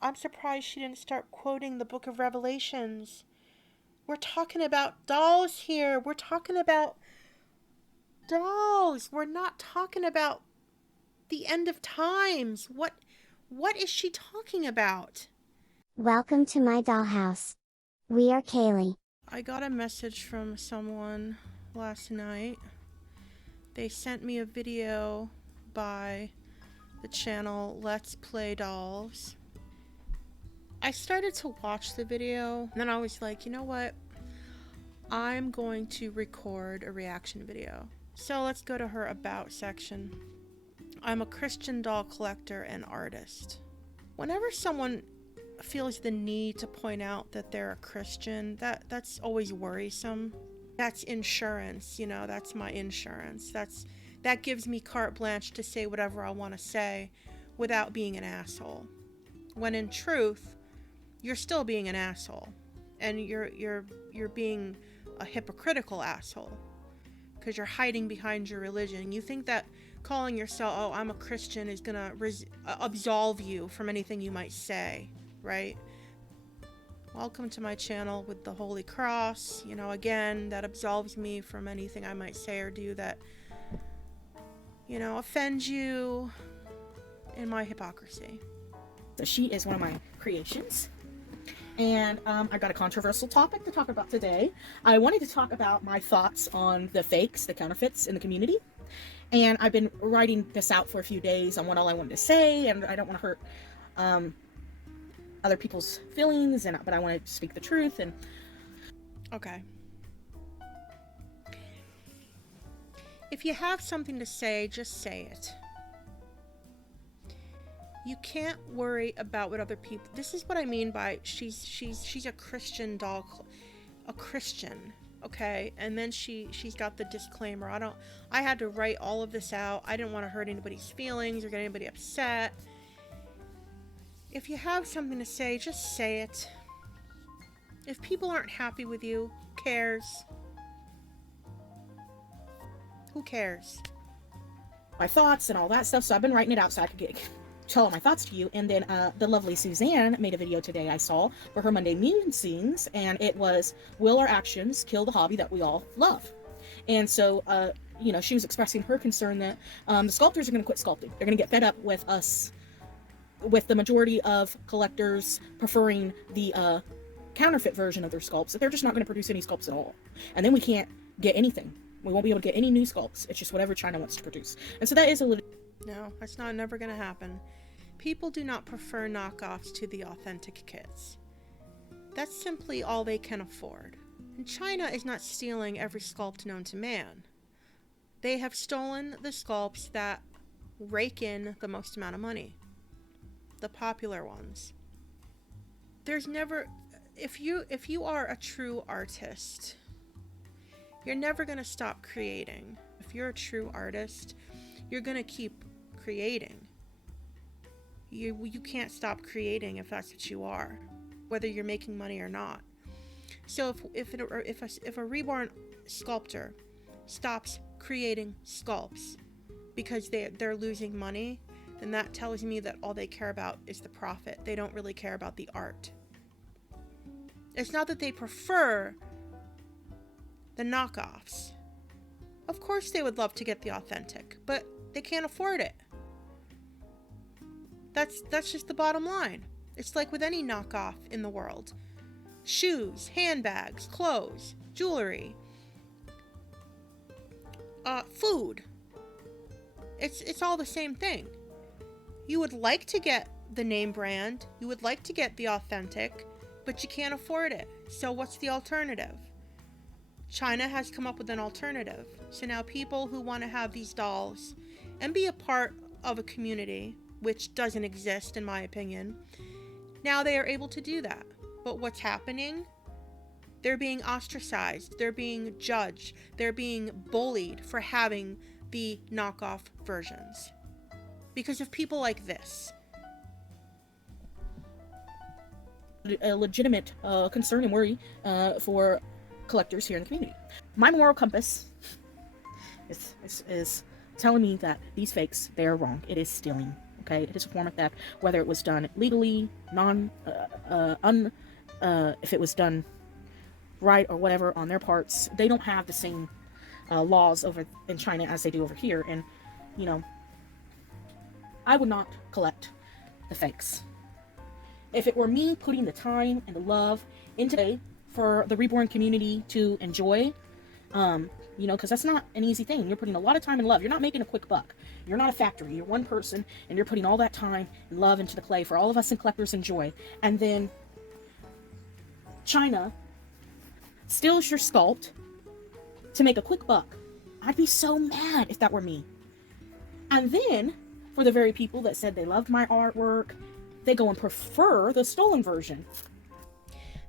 I'm surprised she didn't start quoting the book of Revelations. We're talking about dolls here. We're talking about dolls. We're not talking about the end of times. What is she talking about? Welcome to my dollhouse. We are Caylee. I got a message from someone last night. They sent me a video by the channel Let's Play Dolls. I started to watch the video, and then I was like, you know what? I'm going to record a reaction video. So let's go to her About section. I'm a Christian doll collector and artist. Whenever someone feels the need to point out that they're a Christian, that's always worrisome. That's insurance, that's my insurance. That gives me carte blanche to say whatever I want to say without being an asshole. When in truth, you're still being an asshole, and you're being a hypocritical asshole because you're hiding behind your religion. You think that calling yourself, oh, I'm a Christian, is gonna absolve you from anything you might say, right? Welcome to my channel with the Holy Cross. Again, that absolves me from anything I might say or do that, offends you in my hypocrisy. So she is one of my creations. And I got a controversial topic to talk about today. I wanted to talk about my thoughts on the fakes, the counterfeits in the community. And I've been writing this out for a few days on what all I wanted to say, and I don't want to hurt other people's feelings, but I want to speak the truth. And okay. If you have something to say, just say it. You can't worry about what other people. This is what I mean by she's a Christian doll, a Christian, okay? And then she's got the disclaimer. I had to write all of this out. I didn't want to hurt anybody's feelings or get anybody upset. If you have something to say, just say it. If people aren't happy with you, who cares? Who cares? my thoughts and all that stuff. So I've been writing it out so I could tell all my thoughts to you. And then the lovely Suzanne made a video today I saw for her Monday Musings, and it was, will our actions kill the hobby that we all love? And so she was expressing her concern that the sculptors are going to quit sculpting. They're going to get fed up with us, with the majority of collectors preferring the counterfeit version of their sculpts, that they're just not going to produce any sculpts at all. And then we can't get anything. We won't be able to get any new sculpts. It's just whatever China wants to produce. And so that is a little... No, that's never going to happen. People do not prefer knockoffs to the authentic kits. That's simply all they can afford. And China is not stealing every sculpt known to man. They have stolen the sculpts that rake in the most amount of money. The popular ones. There's never... If you are a true artist, you're never going to stop creating. If you're a true artist, you're going to keep creating. You can't stop creating if that's what you are, whether you're making money or not. So if a reborn sculptor stops creating sculpts because they're losing money, then that tells me that all they care about is the profit. They don't really care about the art. It's not that they prefer the knockoffs. Of course they would love to get the authentic, but they can't afford it. That's just the bottom line. It's like with any knockoff in the world. Shoes, handbags, clothes, jewelry, food. It's all the same thing. You would like to get the name brand, you would like to get the authentic, but you can't afford it. So what's the alternative? China has come up with an alternative. So now people who want to have these dolls and be a part of a community, which doesn't exist in my opinion, now they are able to do that. But what's happening? They're being ostracized, they're being judged, they're being bullied for having the knockoff versions. Because of people like this. A legitimate concern and worry for collectors here in the community. My moral compass is telling me that these fakes, they are wrong. It is stealing, okay? It is a form of theft, whether it was done legally, if it was done right or whatever on their parts. They don't have the same laws over in China as they do over here, and you know, I would not collect the fakes. If it were me putting the time and the love into it for the Reborn community to enjoy, you know, because that's not an easy thing. You're putting a lot of time and love. You're not making a quick buck. You're not a factory. You're one person, and you're putting all that time and love into the clay for all of us and collectors enjoy. And then China steals your sculpt to make a quick buck. I'd be so mad if that were me. And then, for the very people that said they loved my artwork, they go and prefer the stolen version.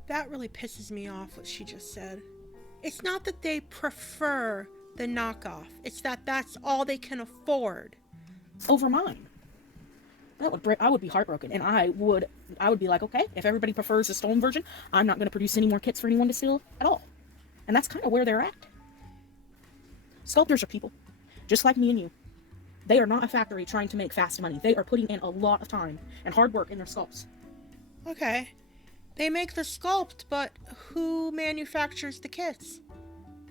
That really pisses me off, what she just said. It's not that they prefer the knockoff. It's that that's all they can afford. Over mine. I would be heartbroken, and I would be like, okay, if everybody prefers the stolen version, I'm not going to produce any more kits for anyone to steal at all. And that's kind of where they're at. Sculptors are people, just like me and you. They are not a factory trying to make fast money. They are putting in a lot of time and hard work in their sculpts. Okay. They make the sculpt, but who manufactures the kits?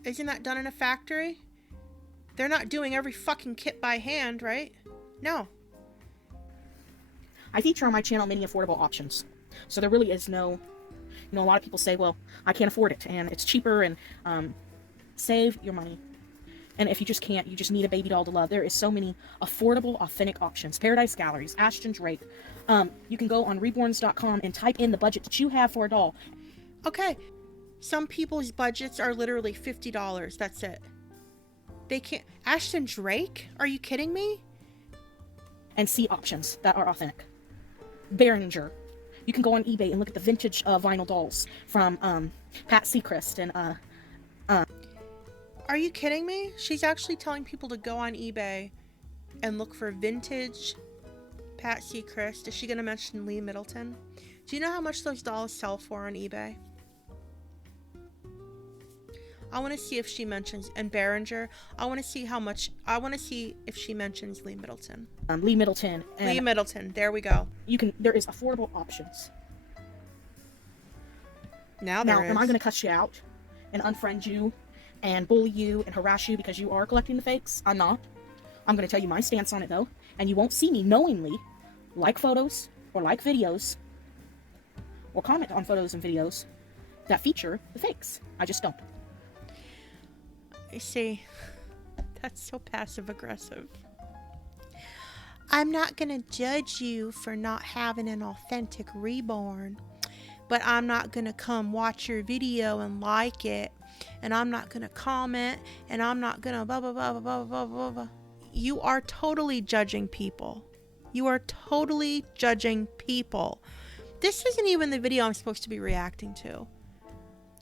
Isn't that done in a factory? They're not doing every fucking kit by hand, right? No. I feature on my channel many affordable options. So there really is no, you know, a lot of people say, well, I can't afford it, and it's cheaper, and save your money. And if you just can't, you just need a baby doll to love. There is so many affordable, authentic options. Paradise Galleries, Ashton Drake. You can go on reborns.com and type in the budget that you have for a doll. Okay. Some people's budgets are literally $50. That's it. They can't. Ashton Drake? Are you kidding me? And see options that are authentic. Behringer. You can go on eBay and look at the vintage vinyl dolls from Pat Seacrest and Are you kidding me? She's actually telling people to go on eBay and look for vintage Pat Seacrest. Is she going to mention Lee Middleton? Do you know how much those dolls sell for on eBay? I want to see if she mentions, and Behringer, I want to see if she mentions Lee Middleton. Lee Middleton. And Lee Middleton, there we go. There is affordable options. Now, am I going to cuss you out and unfriend you and bully you and harass you because you are collecting the fakes? I'm not. I'm going to tell you my stance on it, though, and you won't see me knowingly like photos or like videos or comment on photos and videos that feature the fakes. I just don't. I see. That's so passive-aggressive. I'm not going to judge you for not having an authentic Reborn, but I'm not going to come watch your video and like it, and I'm not going to comment, and I'm not going to blah, blah, blah, blah, blah, blah, blah. You are totally judging people. You are totally judging people. This isn't even the video I'm supposed to be reacting to.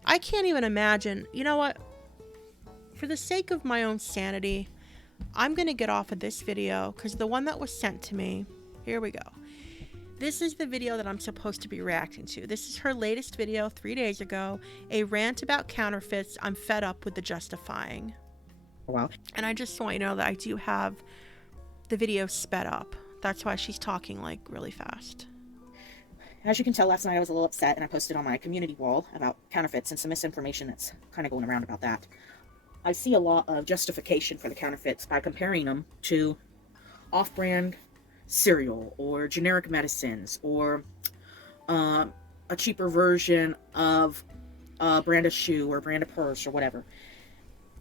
I can't even imagine. You know what? For the sake of my own sanity, I'm going to get off of this video because the one that was sent to me, here we go. This is the video that I'm supposed to be reacting to. This is her latest video 3 days ago, a rant about counterfeits. I'm fed up with the justifying. Wow. And I just want you to know that I do have the video sped up. That's why she's talking like really fast. As you can tell, last night I was a little upset, and I posted on my community wall about counterfeits and some misinformation that's kind of going around about that. I see a lot of justification for the counterfeits by comparing them to off-brand cereal or generic medicines or a cheaper version of a brand of shoe or a brand of purse or whatever.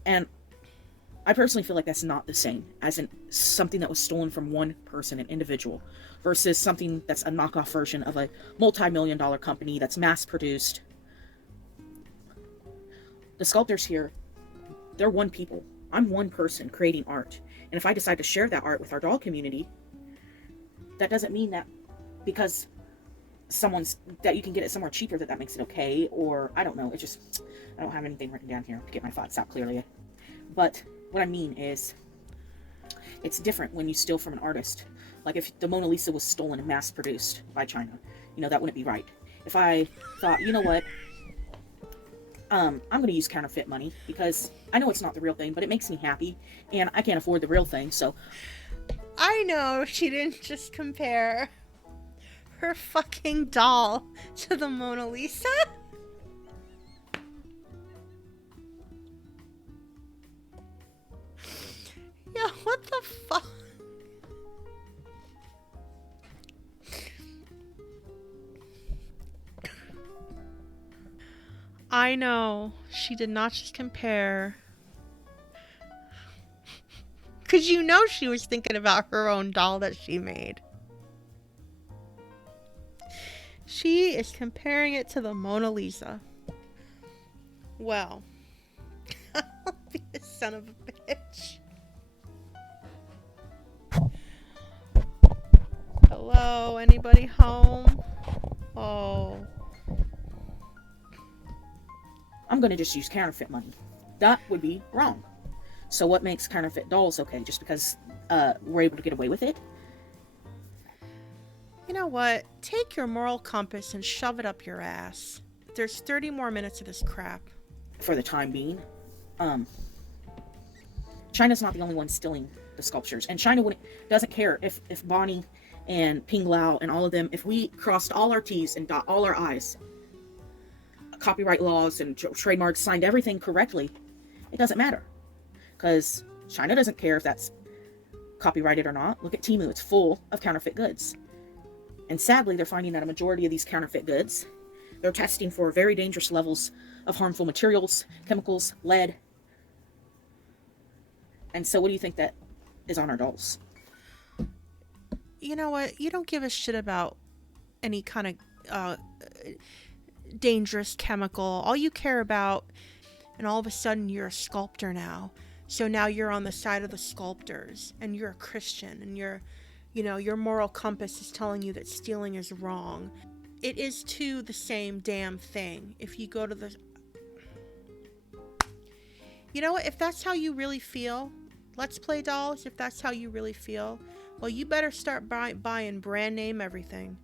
And I personally feel like that's not the same as in something that was stolen from one person, an individual, versus something that's a knockoff version of a multi-million-dollar company that's mass-produced. The sculptors here, they're one people. I'm one person creating art. And if I decide to share that art with our doll community, that doesn't mean that because that you can get it somewhere cheaper that makes it okay, or I don't know. It's just, I don't have anything written down here to get my thoughts out clearly. But what I mean is, it's different when you steal from an artist. Like if the Mona Lisa was stolen and mass produced by China, you know, that wouldn't be right. If I thought, you know what, I'm going to use counterfeit money because I know it's not the real thing, but it makes me happy, and I can't afford the real thing, so I know she didn't just compare her fucking doll to the Mona Lisa. Yeah, what the fuck? I know she did not just compare. Because you know she was thinking about her own doll that she made. She is comparing it to the Mona Lisa. Well, I'll be a son of a bitch. Hello, anybody home? Oh. I'm going to just use counterfeit money. That would be wrong. So what makes counterfeit dolls okay? Just because we're able to get away with it? You know what? Take your moral compass and shove it up your ass. There's 30 more minutes of this crap. For the time being. China's not the only one stealing the sculptures. And China doesn't care if Bonnie and Ping Lao and all of them, if we crossed all our T's and dot all our I's, copyright laws and trademarks, signed everything correctly, it doesn't matter. Because China doesn't care if that's copyrighted or not. Look at Temu, it's full of counterfeit goods. And sadly, they're finding that a majority of these counterfeit goods, they're testing for very dangerous levels of harmful materials, chemicals, lead. And so what do you think that is on our dolls? You know what? You don't give a shit about any kind of dangerous chemical. All you care about, and all of a sudden you're a sculptor now. So now you're on the side of the sculptors, and you're a Christian, and your moral compass is telling you that stealing is wrong. It is too the same damn thing. If you go to the... You know what? If that's how you really feel, Let's Play dolls, if that's how you really feel, well, you better start buying brand name everything.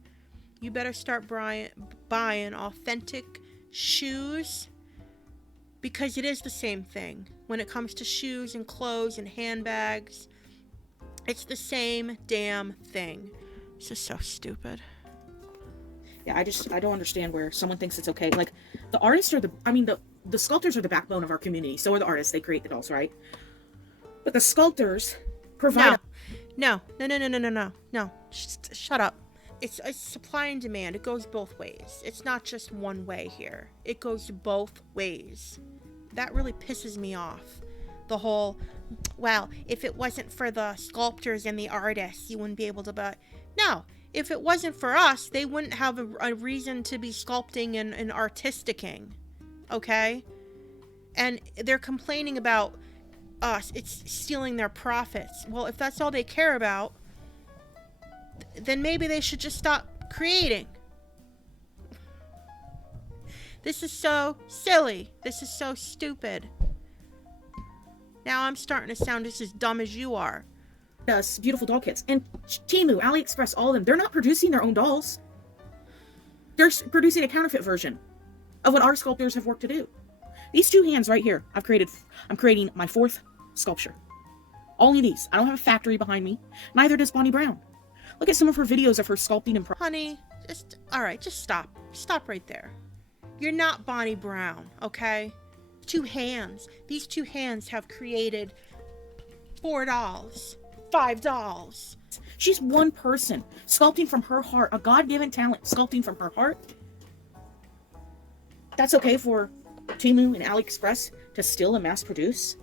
You better start buying authentic shoes, because it is the same thing. When it comes to shoes and clothes and handbags, it's the same damn thing. This is so stupid. Yeah, I don't understand where someone thinks it's okay. Like, the artists are the sculptors are the backbone of our community. So are the artists. They create the dolls, right? But the sculptors provide... No. Shut up. It's supply and demand. It goes both ways. It's not just one way here. It goes both ways. That really pisses me off. The whole, well, if it wasn't for the sculptors and the artists, you wouldn't be able to buy... No. If it wasn't for us, they wouldn't have a reason to be sculpting and artisticking. Okay? And they're complaining about us. It's stealing their profits. Well, if that's all they care about, then maybe they should just stop creating. This is so silly. This is so stupid. Now I'm starting to sound just as dumb as you are. Beautiful doll kits. And Temu, AliExpress, all of them, they're not producing their own dolls. They're producing a counterfeit version of what our sculptors have worked to do. These two hands right here, I'm creating my 4th sculpture. Only these. I don't have a factory behind me. Neither does Bonnie Brown. Look at some of her videos of her sculpting and... Honey, just stop. Stop right there. You're not Bonnie Brown, okay? 2 hands. These 2 hands have created 4 dolls. 5 dolls. She's one person sculpting from her heart, a God-given talent sculpting from her heart. That's okay for Temu and AliExpress to steal and mass produce?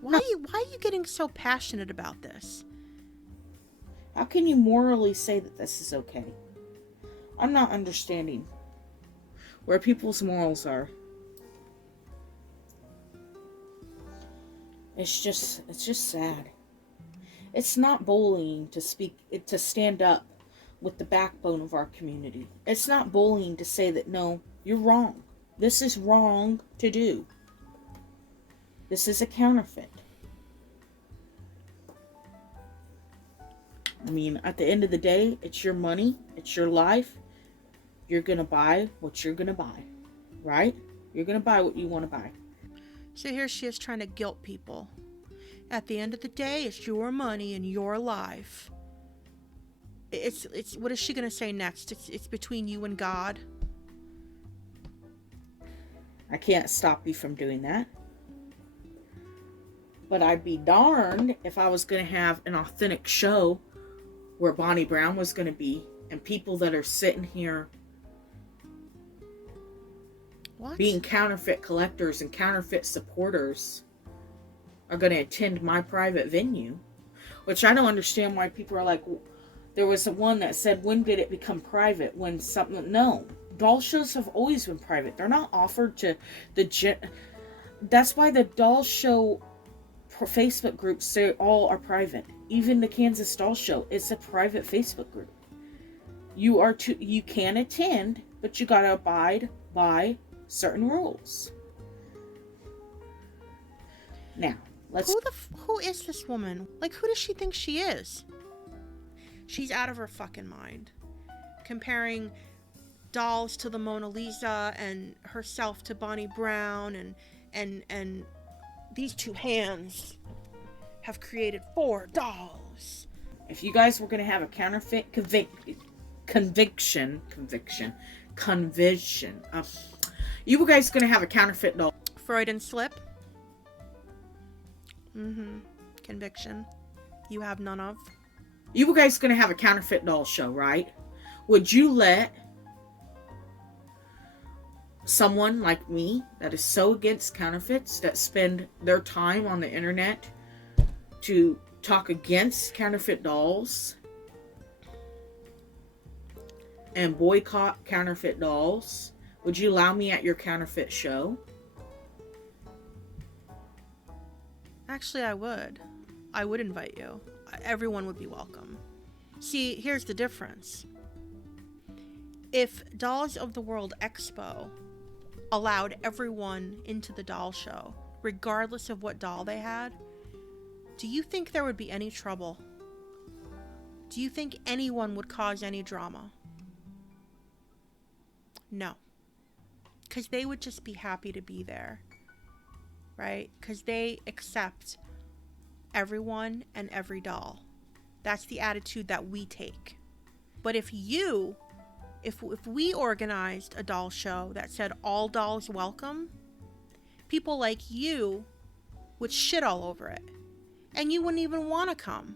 Why are you getting so passionate about this? How can you morally say that this is okay? I'm not understanding where people's morals are. It's just sad. It's not bullying to stand up with the backbone of our community. It's not bullying to say that, no, you're wrong. This is wrong to do. This is a counterfeit. I mean, at the end of the day, it's your money. It's your life. You're going to buy what you're going to buy. Right? You're going to buy what you want to buy. So here she is trying to guilt people At the end of the day, it's your money and your life. It's what is she gonna say next? It's between you and God. I can't stop you from doing that. But I'd be darned if I was going to have an authentic show where Bonnie Brown was going to be, and people that are sitting here being counterfeit collectors and counterfeit supporters are going to attend my private venue. Which I don't understand why people are like, there was one that said, when did it become private? When something, no. Doll shows have always been private. They're not offered to the that's why the doll show Facebook groups, they all are private. Even the Kansas Doll Show, it's a private Facebook group. You can attend, but you gotta abide by certain rules. Now, who is this woman? Like, who does she think she is? She's out of her fucking mind. Comparing dolls to the Mona Lisa and herself to Bonnie Brown and these two hands have created 4 dolls. If you guys were going to have a counterfeit conviction, you were guys going to have a counterfeit doll. Freudian slip. Conviction. You have none of. You were guys going to have a counterfeit doll show, right? Would you let someone like me that is so against counterfeits, that spend their time on the internet to talk against counterfeit dolls and boycott counterfeit dolls, would you allow me at your counterfeit show? Actually, I would. I would invite you. Everyone would be welcome. See, here's the difference. If Dolls of the World Expo allowed everyone into the doll show, regardless of what doll they had, do you think there would be any trouble? Do you think anyone would cause any drama? No. Because they would just be happy to be there, right? Because they accept everyone and every doll. That's the attitude that we take. But if we organized a doll show that said all dolls welcome, people like you would shit all over it. And you wouldn't even want to come.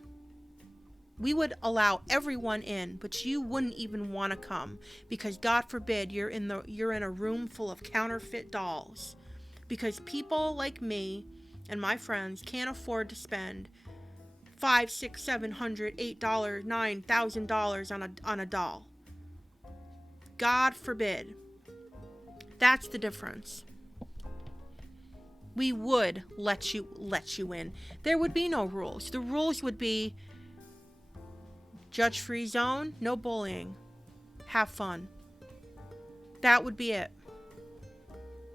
We would allow everyone in, but you wouldn't even want to come because God forbid you're in a room full of counterfeit dolls. Because people like me and my friends can't afford to spend $500, $600, $700, $800, $9,000 on a doll. God forbid. That's the difference. We would let you in. There would be no rules. The rules would be judge-free zone, no bullying. Have fun. That would be it.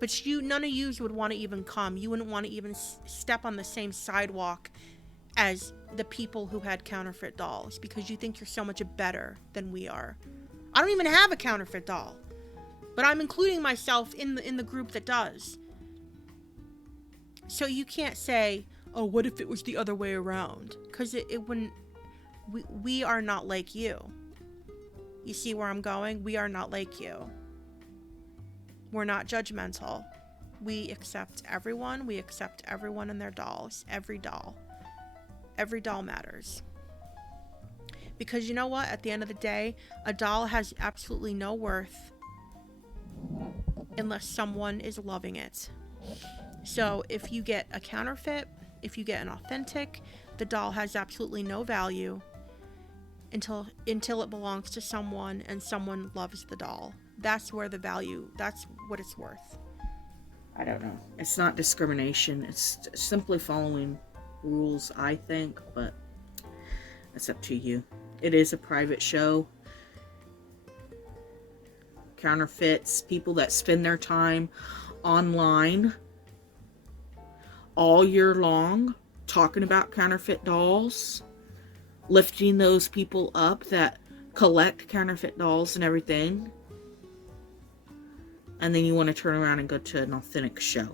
But none of yous would want to even come. You wouldn't want to even step on the same sidewalk as the people who had counterfeit dolls because you think you're so much better than we are. I don't even have a counterfeit doll, but I'm including myself in the group that does. So you can't say, oh, what if it was the other way around? Because it wouldn't. We are not like you. You see where I'm going? We are not like you. We're not judgmental. We accept everyone. We accept everyone and their dolls. Every doll. Every doll matters. Because you know what? At the end of the day, a doll has absolutely no worth unless someone is loving it. So if you get a counterfeit, if you get an authentic, the doll has absolutely no value until it belongs to someone and someone loves the doll. That's where the value, that's what it's worth. I don't know. It's not discrimination. It's simply following rules, I think, but it's up to you. It is a private show. Counterfeits, people that spend their time online all year long talking about counterfeit dolls, lifting those people up that collect counterfeit dolls and everything, and then you want to turn around and go to an authentic show.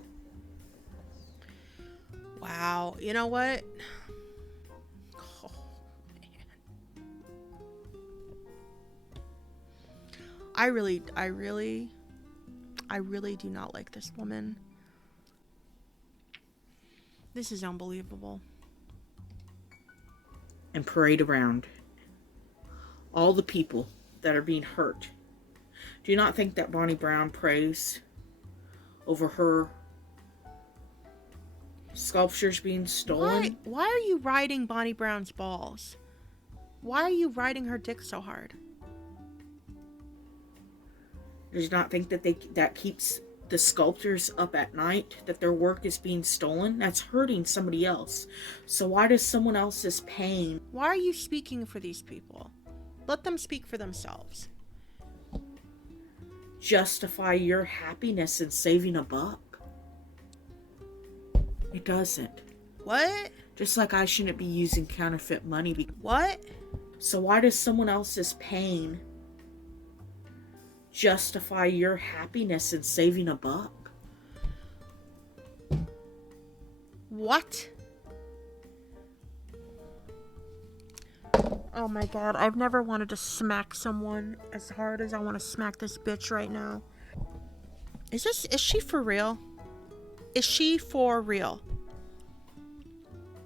Wow. You know what? Oh, man. I really do not like this woman. This is unbelievable. And parade around all the people that are being hurt. Do you not think that Bonnie Brown prays over her sculptures being stolen? Why are you riding Bonnie Brown's balls? Why are you riding her dick so hard? Do you not think that that keeps the sculptors up at night, that their work is being stolen? That's hurting somebody else. So why does someone else's pain... Why are you speaking for these people? Let them speak for themselves. justify your happiness in saving a buck? It doesn't. What? Just like I shouldn't be using counterfeit money. What? So why does someone else's pain justify your happiness in saving a buck? What? Oh my god, I've never wanted to smack someone as hard as I want to smack this bitch right now. Is she for real? Is she for real?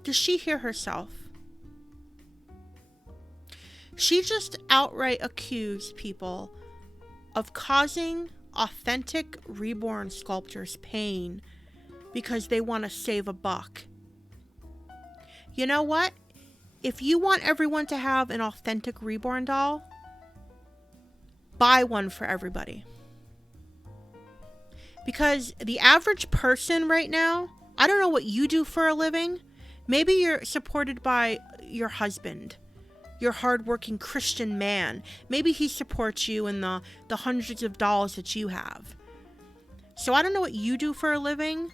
Does she hear herself? She just outright accused people of causing authentic reborn sculptors pain because they want to save a buck. You know what? If you want everyone to have an authentic reborn doll, buy one for everybody. Because the average person right now, I don't know what you do for a living. Maybe you're supported by your husband, your hardworking Christian man. Maybe he supports you in the hundreds of dollars that you have. So I don't know what you do for a living.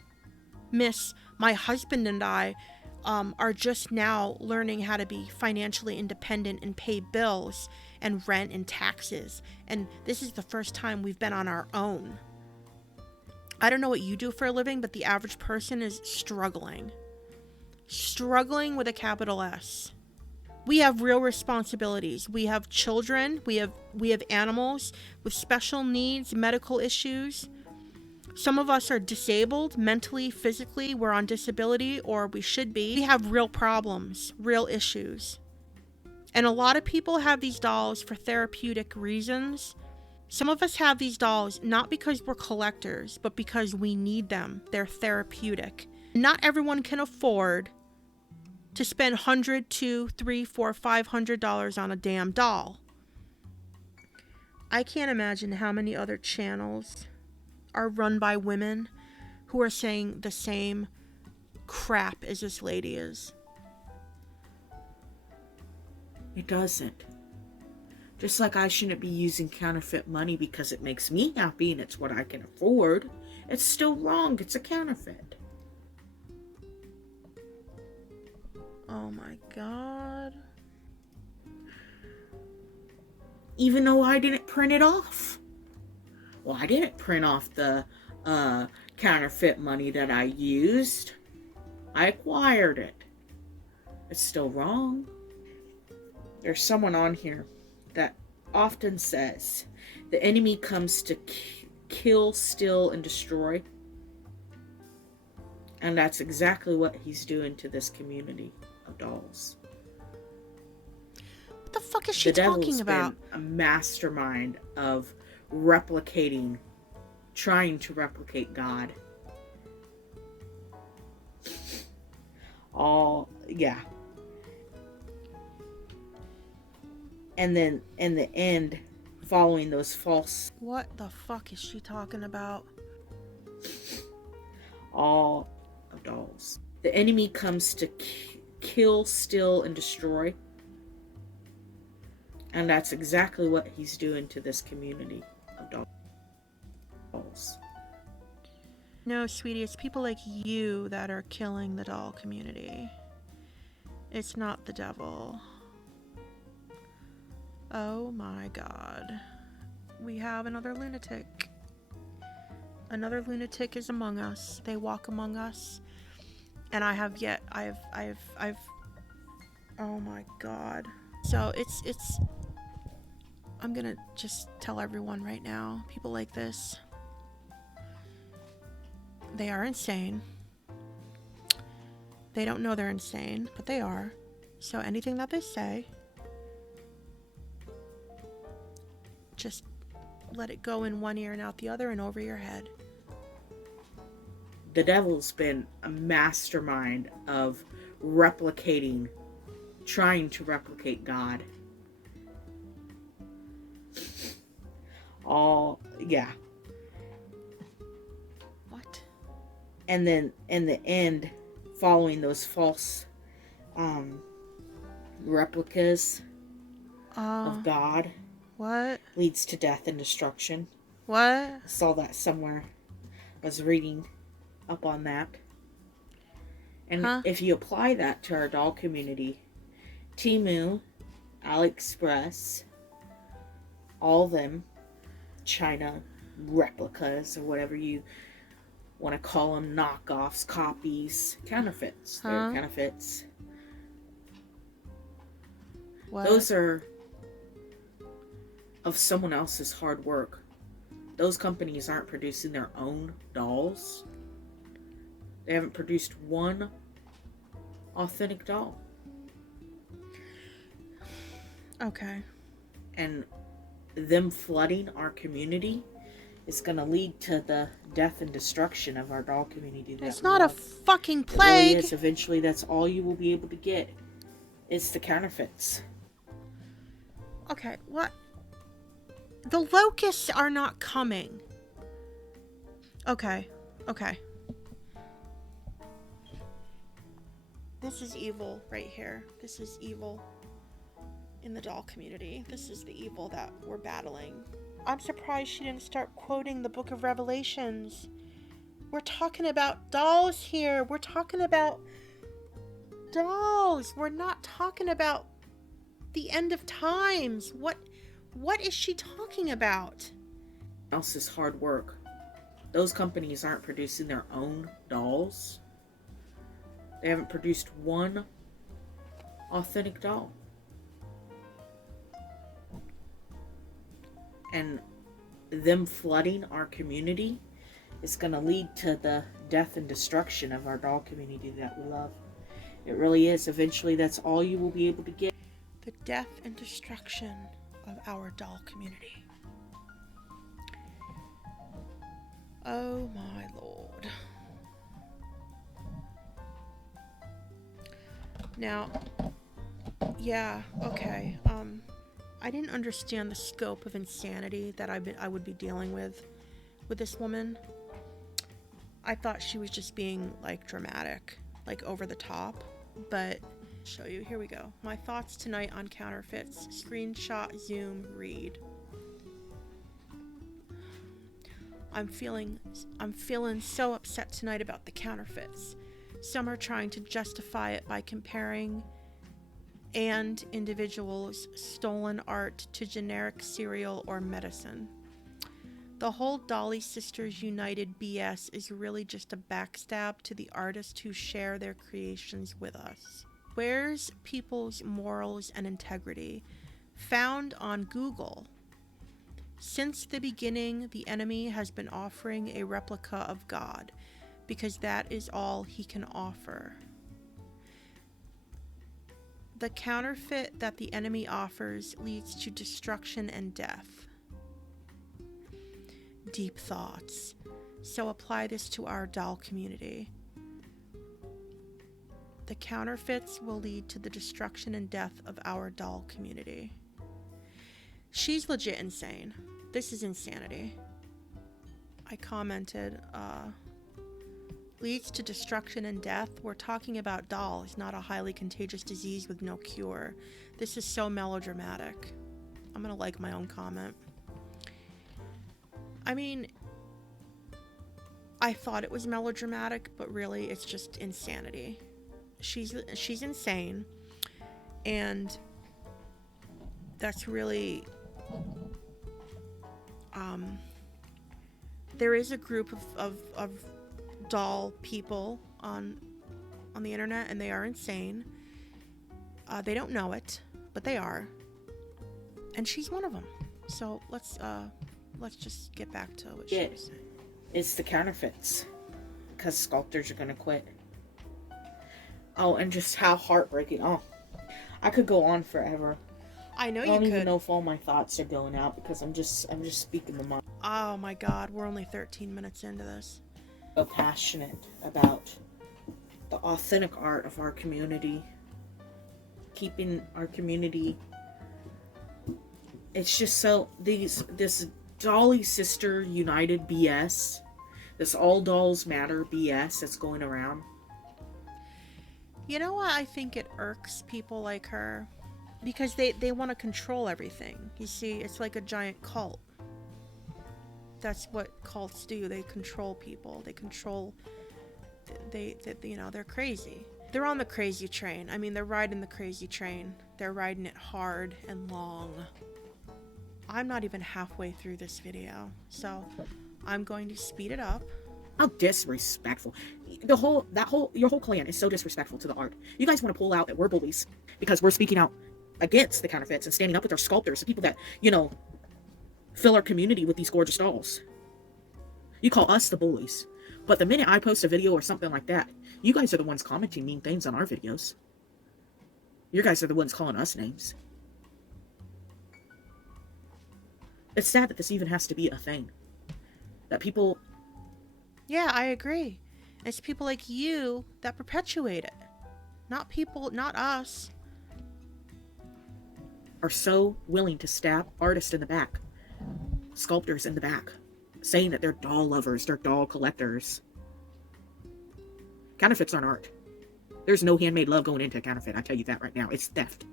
Miss, my husband and I are just now learning how to be financially independent and pay bills and rent and taxes. And this is the first time we've been on our own. I don't know what you do for a living, but the average person is struggling. Struggling with a capital S. We have real responsibilities. We have children. We have animals with special needs, medical issues. Some of us are disabled mentally, physically. We're on disability, or we should be. We have real problems, real issues. And a lot of people have these dolls for therapeutic reasons. Some of us have these dolls not because we're collectors, but because we need them. They're therapeutic. Not everyone can afford to spend $100, $200, $300, $400, $500 on a damn doll. I can't imagine how many other channels are run by women who are saying the same crap as this lady is. It doesn't. Just like I shouldn't be using counterfeit money because it makes me happy and it's what I can afford. It's still wrong. It's a counterfeit. Oh my god. Even though I didn't print it off. Well, I didn't print off the counterfeit money that I used. I acquired it. It's still wrong. There's someone on here that often says, the enemy comes to kill, steal, and destroy. And that's exactly what he's doing to this community of dolls. What the fuck is she talking about? Been a mastermind of trying to replicate God. Yeah. And then in the end, following those false... What the fuck is she talking about? All of dolls. The enemy comes to kill, steal, and destroy. And that's exactly what he's doing to this community of dolls. No, sweetie, it's people like you that are killing the doll community. It's not the devil. Oh my god. We have another lunatic. Another lunatic is among us. They walk among us. And I've oh my God. So it's I'm gonna just tell everyone right now, people like this, they are insane. They don't know they're insane, but they are. So anything that they say, just let it go in one ear and out the other and over your head. The devil's been a mastermind of trying to replicate God. Yeah. What? And then in the end, following those false replicas of God What? leads to death and destruction. What? I saw that somewhere. I was reading up on that. And if you apply that to our doll community, Temu, AliExpress, all of them, China replicas or whatever you want to call them, knockoffs, copies, counterfeits. They're counterfeits. What? Those are of someone else's hard work. Those companies aren't producing their own dolls. They haven't produced one authentic doll. Okay. And them flooding our community is going to lead to the death and destruction of our doll community. It's not a fucking plague. It really is. Eventually, that's all you will be able to get. It's the counterfeits. Okay, what? The locusts are not coming. Okay. This is evil right here. This is evil in the doll community. This is the evil that we're battling. I'm surprised she didn't start quoting the book of Revelations. We're talking about dolls here. We're talking about dolls. We're not talking about the end of times. What is she talking about? Else's hard work. Those companies aren't producing their own dolls. They haven't produced one authentic doll. And them flooding our community is going to lead to the death and destruction of our doll community that we love. It really is. Eventually, that's all you will be able to get. The death and destruction of our doll community. Oh my Lord. Now, yeah, okay. I didn't understand the scope of insanity that I would be dealing with this woman. I thought she was just being like dramatic, like over the top, but I'll show you. Here we go. My thoughts tonight on counterfeits. Screenshot, zoom, read. I'm feeling so upset tonight about the counterfeits. Some are trying to justify it by comparing and individuals' stolen art to generic cereal or medicine. The whole Dolly Sisters United BS is really just a backstab to the artists who share their creations with us. Where's people's morals and integrity? Found on Google. Since the beginning, the enemy has been offering a replica of God, because that is all he can offer. The counterfeit that the enemy offers leads to destruction and death. Deep thoughts. So apply this to our doll community. The counterfeits will lead to the destruction and death of our doll community. She's legit insane. This is insanity. I commented, leads to destruction and death. We're talking about dolls, not a highly contagious disease with no cure. This is so melodramatic. I'm gonna like my own comment. I mean, I thought it was melodramatic, but really it's just insanity. She's insane, and that's really there is a group of doll people on on the internet, and they are insane. They don't know it, but they are. And she's one of them. So let's just get back to what she was saying. It's the counterfeits. Because sculptors are going to quit. Oh, and just how heartbreaking. Oh, I could go on forever. I know you could. I don't could. even know if all my thoughts are going out because I'm just speaking them up. Oh my God, we're only 13 minutes into this. So passionate about the authentic art of our community. Keeping our community. It's just so this Dolly Sister United BS. This all dolls matter BS that's going around. You know what? I think it irks people like her because they want to control everything. You see, it's like a giant cult. That's what cults do. They control people. They control. They're crazy. They're on the crazy train. I mean, they're riding the crazy train. They're riding it hard and long. I'm not even halfway through this video, so I'm going to speed it up. How disrespectful. Your whole clan is so disrespectful to the art. You guys want to pull out that we're bullies because we're speaking out against the counterfeits and standing up with our sculptors, the people that, fill our community with these gorgeous dolls. You call us the bullies. But the minute I post a video or something like that, you guys are the ones commenting mean things on our videos. You guys are the ones calling us names. It's sad that this even has to be a thing. That people... Yeah, I agree. It's people like you that perpetuate it. Not us. Are so willing to stab artists in the back. Sculptors in the back. Saying that they're doll lovers, they're doll collectors. Counterfeits aren't art. There's no handmade love going into a counterfeit, I tell you that right now. It's theft.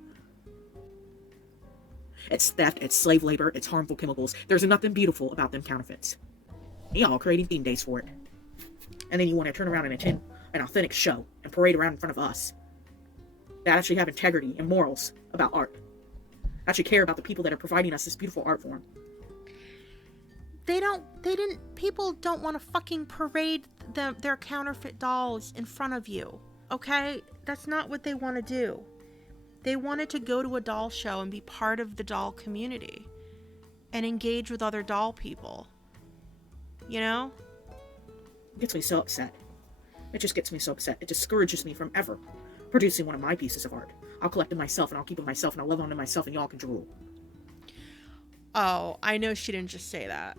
It's theft, it's slave labor, it's harmful chemicals. There's nothing beautiful about them counterfeits. Y'all creating theme days for it. And then you want to turn around and attend an authentic show and parade around in front of us that actually have integrity and morals about art. Actually care about the people that are providing us this beautiful art form. People don't want to fucking parade their counterfeit dolls in front of you. Okay? That's not what they want to do. They wanted to go to a doll show and be part of the doll community and engage with other doll people. You know? It gets me so upset. It just gets me so upset. It discourages me from ever producing one of my pieces of art. I'll collect them myself and I'll keep them myself and I'll love on them myself and y'all can drool. Oh, I know she didn't just say that.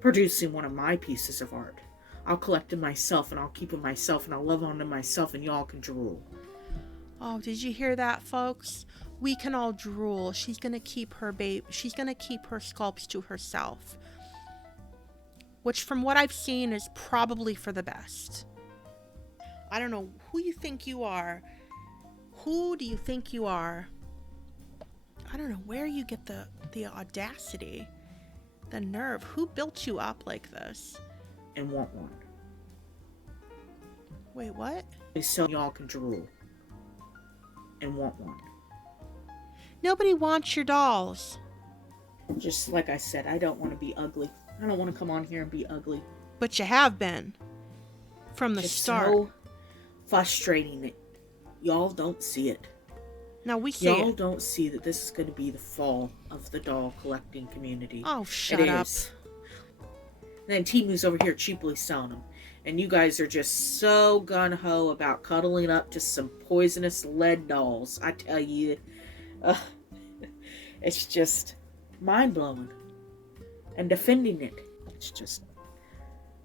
Producing one of my pieces of art. I'll collect them myself and I'll keep them myself and I'll love on them myself and y'all can drool. Oh, did you hear that, folks? We can all drool. She's gonna keep her she's gonna keep her sculpts to herself. Which, from what I've seen, is probably for the best. I don't know who you think you are. Who do you think you are? I don't know where you get the audacity, the nerve. Who built you up like this? And want one. Wait, what? So y'all can drool. And want one. Nobody wants your dolls. Just like I said, I don't want to be ugly. I don't want to come on here and be ugly. But you have been. From the start. So frustrating that y'all don't see it. No, we see it. Y'all don't see that this is going to be the fall of the doll collecting community. Oh, shut up. And then Timu's over here cheaply selling them. And you guys are just so gung-ho about cuddling up to some poisonous lead dolls. I tell you, it's just mind-blowing. And defending it, it's just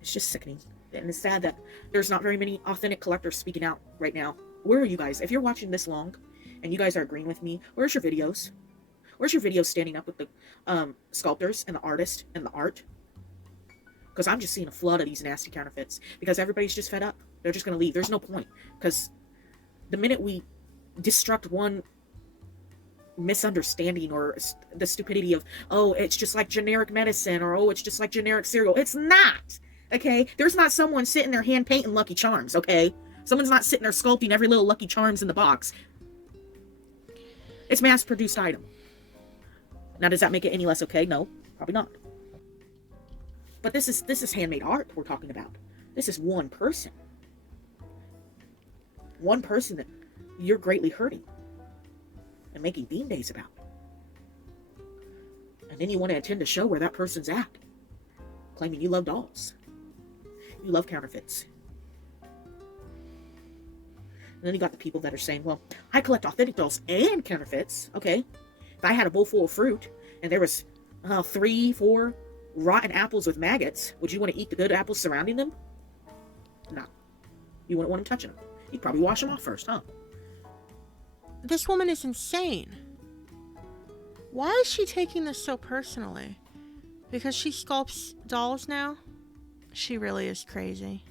sickening. And it's sad that there's not very many authentic collectors speaking out right now. Where are you guys? If you're watching this long, and you guys are agreeing with me, where's your videos? Where's your videos standing up with the sculptors and the artist and the art? Because I'm just seeing a flood of these nasty counterfeits. Because everybody's just fed up. They're just going to leave. There's no point. Because the minute we destruct one misunderstanding or the stupidity of, oh, it's just like generic medicine, or oh, it's just like generic cereal. It's not. Okay? There's not someone sitting there hand painting Lucky Charms, okay? Someone's not sitting there sculpting every little Lucky Charms in the box. It's mass-produced item. Now, does that make it any less okay? No, probably not. But this is handmade art we're talking about. This is one person. one person that you're greatly hurting and making bean days about. And then you want to attend a show where that person's at, claiming you love dolls. You love counterfeits. And then you got the people that are saying, well, I collect authentic dolls and counterfeits. Okay, if I had a bowl full of fruit and there was 3, 4 rotten apples with maggots, would you want to eat the good apples surrounding them? No. You wouldn't want them touching them. You'd probably wash them off first, huh? This woman is insane. Why is she taking this so personally? Because she sculpts dolls now? She really is crazy.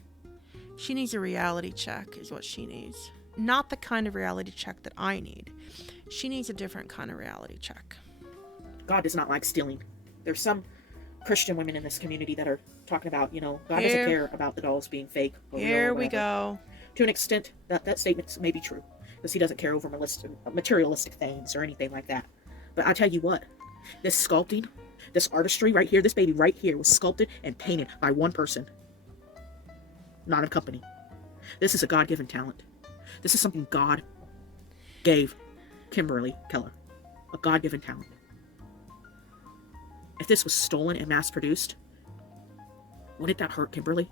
She needs a reality check, is what she needs. Not the kind of reality check that I need. She needs a different kind of reality check. God does not like stealing. There's some Christian women in this community that are talking about, God doesn't care about the dolls being fake. Or here real or we go. To an extent, that statement may be true, because he doesn't care over materialistic things or anything like that. But I tell you what, this sculpting, this artistry right here, this baby right here was sculpted and painted by one person, not a company. This is a God-given talent. This is something God gave Kimberly Keller, a God-given talent. If this was stolen and mass-produced, wouldn't that hurt Kimberly?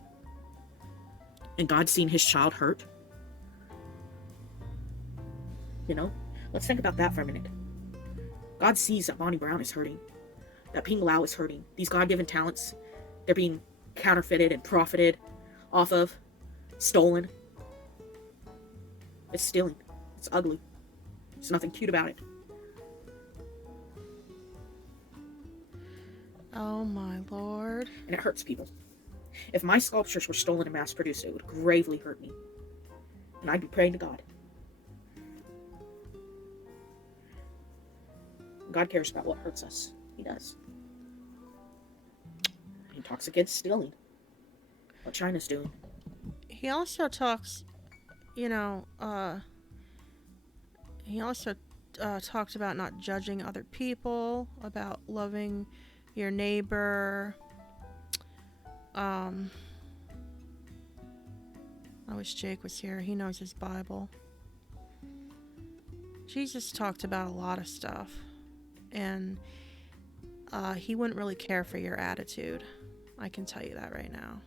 And God seeing his child hurt? Let's think about that for a minute. God sees that Bonnie Brown is hurting, that Ping Lau is hurting. These God-given talents, they're being counterfeited and profited off of, stolen. It's stealing. It's ugly. There's nothing cute about it. Oh my Lord. And it hurts people. If my sculptures were stolen and mass-produced, it would gravely hurt me. And I'd be praying to God. God cares about what hurts us. He does. He talks against stealing. What China's doing. He also talks, he also talked about not judging other people, about loving your neighbor. I wish Jake was here. He knows his Bible. Jesus talked about a lot of stuff, and he wouldn't really care for your attitude. I can tell you that right now.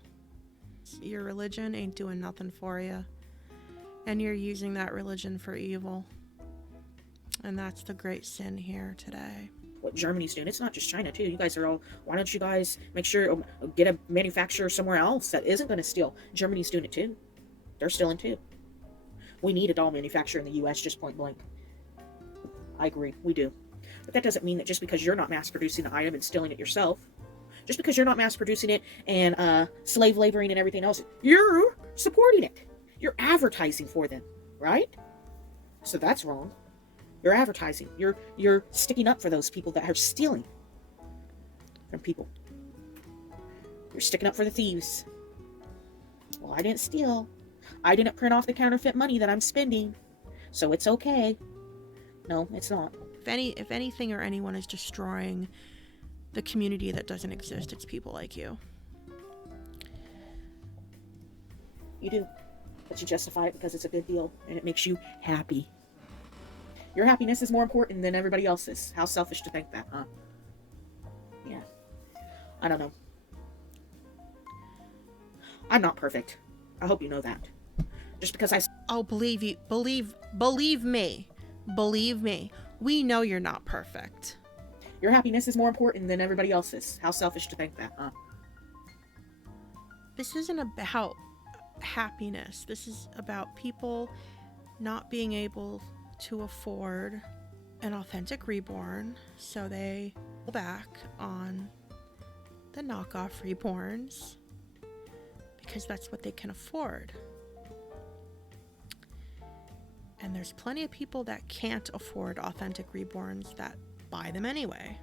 Your religion ain't doing nothing for you, and you're using that religion for evil, and that's the great sin here today. What Germany's doing, it's not just China too. You guys are all, why don't you guys make sure, get a manufacturer somewhere else that isn't going to steal? Germany's doing it too. They're stealing too. We need a doll manufacturer in the US, just point blank. I agree, we do. But that doesn't mean that just because you're not mass producing the item and stealing it yourself, just because you're not mass producing it and slave laboring and everything else, you're supporting it. You're advertising for them, right? So that's wrong. You're advertising. You're sticking up for those people that are stealing from people. You're sticking up for the thieves. Well, I didn't steal. I didn't print off the counterfeit money that I'm spending, so it's okay. No, it's not. If anything or anyone is destroying the community that doesn't exist, it's people like you. You do. But you justify it because it's a good deal and it makes you happy. Your happiness is more important than everybody else's. How selfish to think that, huh? Yeah. I don't know. I'm not perfect. I hope you know that. Just because I... Oh, believe me. Believe me. We know you're not perfect. Your happiness is more important than everybody else's. How selfish to think that, huh? This isn't about happiness. This is about people not being able to afford an authentic reborn, so they go back on the knockoff reborns because that's what they can afford. And there's plenty of people that can't afford authentic reborns that buy them anyway.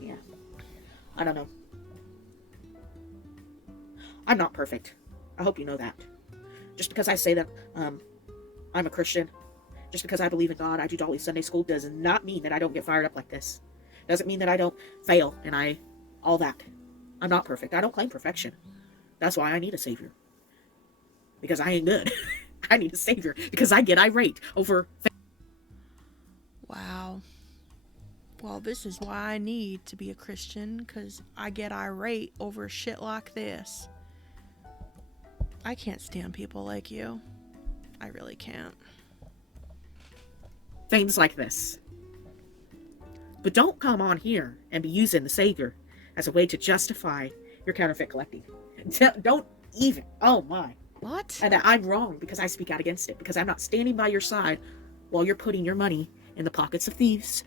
Yeah. I don't know. I'm not perfect. I hope you know that. Just because I say that I'm a Christian, just because I believe in God, I do Dolly Sunday School, does not mean that I don't get fired up like this. Doesn't mean that I don't fail and all that. I'm not perfect. I don't claim perfection. That's why I need a savior. because I ain't good. I need a savior because I get irate over. Wow. Well, this is why I need to be a Christian, because I get irate over shit like this. I can't stand people like you. I really can't. Things like this. But don't come on here and be using the savior as a way to justify your counterfeit collecting. Don't even. Oh my. What? And that I'm wrong because I speak out against it, because I'm not standing by your side while you're putting your money in the pockets of thieves.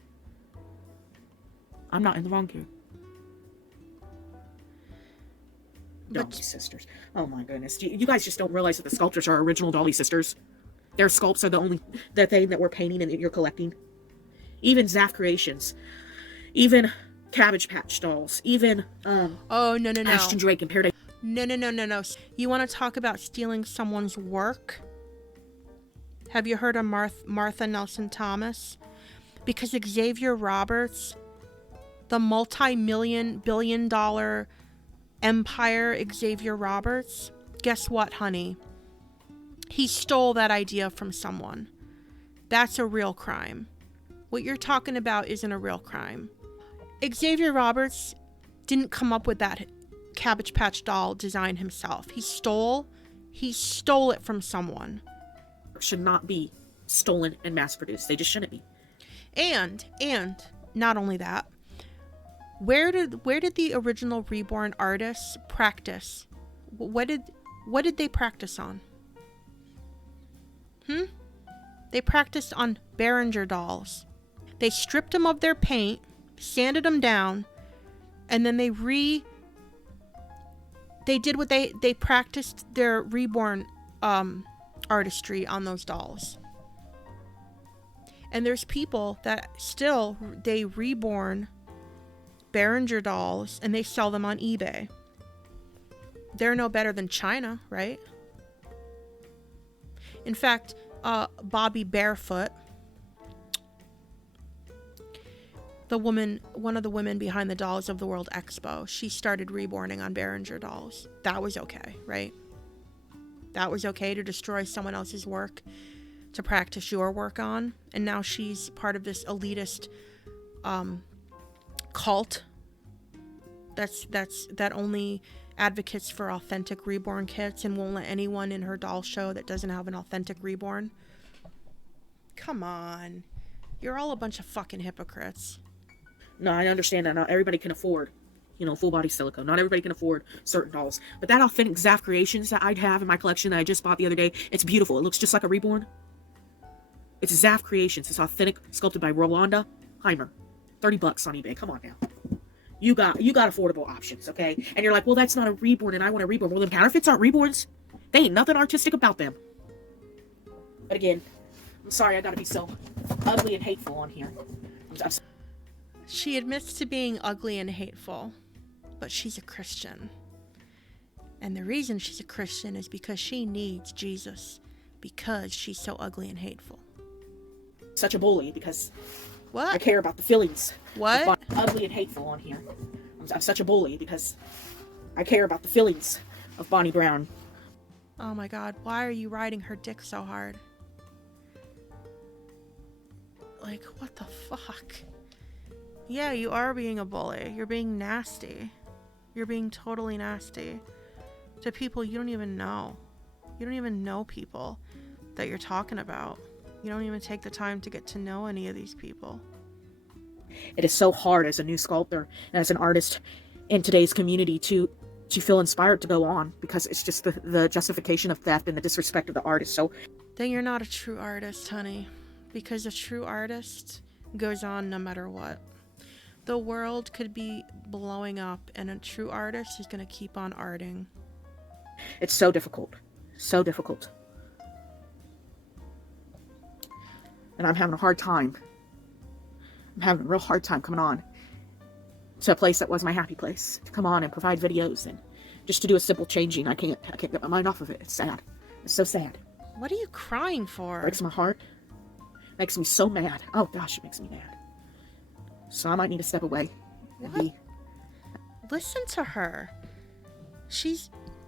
I'm not in the wrong here. Dolly sisters. Oh my goodness. You guys just don't realize that the sculptures are original Dolly sisters. Their sculpts are the thing that we're painting and that you're collecting. Even Zaf Creations. Even Cabbage Patch Dolls. Even oh, no. Ashton Drake and Paradise. No. You want to talk about stealing someone's work? Have you heard of Martha Nelson Thomas? Because Xavier Roberts, the multi-billion-dollar empire Xavier Roberts, guess what, honey? He stole that idea from someone. That's a real crime. What you're talking about isn't a real crime. Xavier Roberts didn't come up with that Cabbage Patch doll design himself. He stole it from someone. Should not be stolen and mass produced. They just shouldn't be. And not only that, where did the original Reborn artists practice? What did they practice on? They practiced on Behringer dolls. They stripped them of their paint, sanded them down, and then they practiced their Reborn artistry on those dolls. And there's people that still, they reborn Behringer dolls and they sell them on eBay. They're no better than China, right? In fact, Bobby Barefoot, one of the women behind the Dolls of the World Expo, she started reborning on Behringer dolls. That was okay, right? That was okay to destroy someone else's work to practice your work on. And now she's part of this elitist cult that only advocates for authentic reborn kits and won't let anyone in her doll show that doesn't have an authentic reborn. Come on. You're all a bunch of fucking hypocrites. No, I understand that not everybody can afford, full body silicone. Not everybody can afford certain dolls. But that authentic Zaf Creations that I'd have in my collection that I just bought the other day, it's beautiful. It looks just like a reborn. It's Zaf Creations. It's authentic, sculpted by Rolanda Heimer. $30 on eBay. Come on now. You got affordable options, okay? And you're like, well, that's not a reborn and I want a reborn. Well, then counterfeits aren't reborns. They ain't nothing artistic about them. But again, I'm sorry I gotta be so ugly and hateful on here. She admits to being ugly and hateful, but she's a Christian. And the reason she's a Christian is because she needs Jesus, because she's so ugly and hateful. Such a bully because what? I care about the feelings. What? Ugly and hateful on here. I'm such a bully because I care about the feelings of Bonnie Brown. Oh my God, why are you riding her dick so hard? Like, what the fuck? Yeah, you are being a bully. You're being nasty. You're being totally nasty to people you don't even know. You don't even know people that you're talking about. You don't even take the time to get to know any of these people. It is so hard as a new sculptor and as an artist in today's community to feel inspired to go on, because it's just the justification of theft and the disrespect of the artist. So then you're not a true artist, honey, because a true artist goes on no matter what. The world could be blowing up and a true artist is going to keep on arting. It's so difficult. So difficult. And I'm having a hard time. I'm having a real hard time coming on to a place that was my happy place. To come on and provide videos and just to do a simple changing. I can't get my mind off of it. It's sad. It's so sad. What are you crying for? It breaks my heart. It makes me so mad. Oh gosh, it makes me mad. So I might need to step away. What? Listen to her.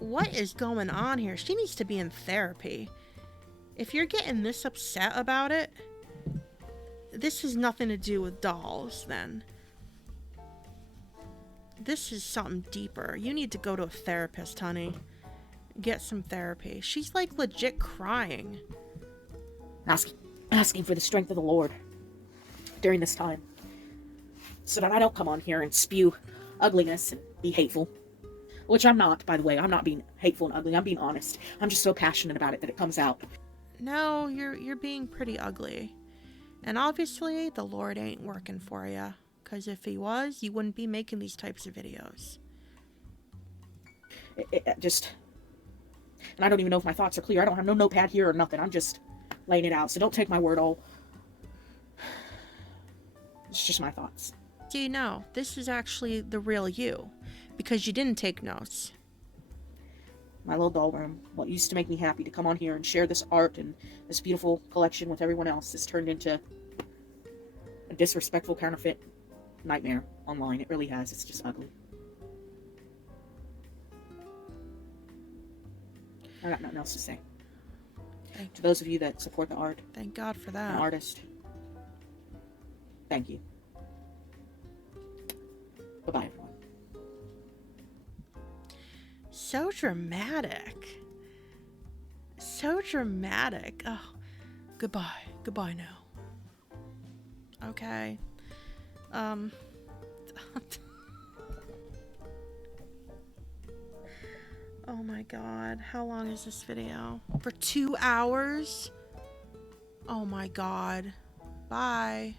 What is going on here? She needs to be in therapy. If you're getting this upset about it, this has nothing to do with dolls, then. This is something deeper. You need to go to a therapist, honey. Get some therapy. She's like legit crying. Asking for the strength of the Lord during this time, so that I don't come on here and spew ugliness and be hateful. Which I'm not, by the way. I'm not being hateful and ugly. I'm being honest. I'm just so passionate about it that it comes out. No, you're being pretty ugly. And obviously, the Lord ain't working for you. Because if he was, you wouldn't be making these types of videos. And I don't even know if my thoughts are clear. I don't have no notepad here or nothing. I'm just laying it out. So don't take my word all. It's just my thoughts. Do you know, this is actually the real you. Because you didn't take notes. My little doll room, what used to make me happy to come on here and share this art and this beautiful collection with everyone else, has turned into a disrespectful counterfeit nightmare online. It really has. It's just ugly. I got nothing else to say. To those of you that support the art, thank God for that. An artist, thank you. Bye-bye, everyone. So dramatic. So dramatic. Oh, goodbye. Goodbye now. Okay. Oh my God. How long is this video? For 2 hours? Oh my God. Bye.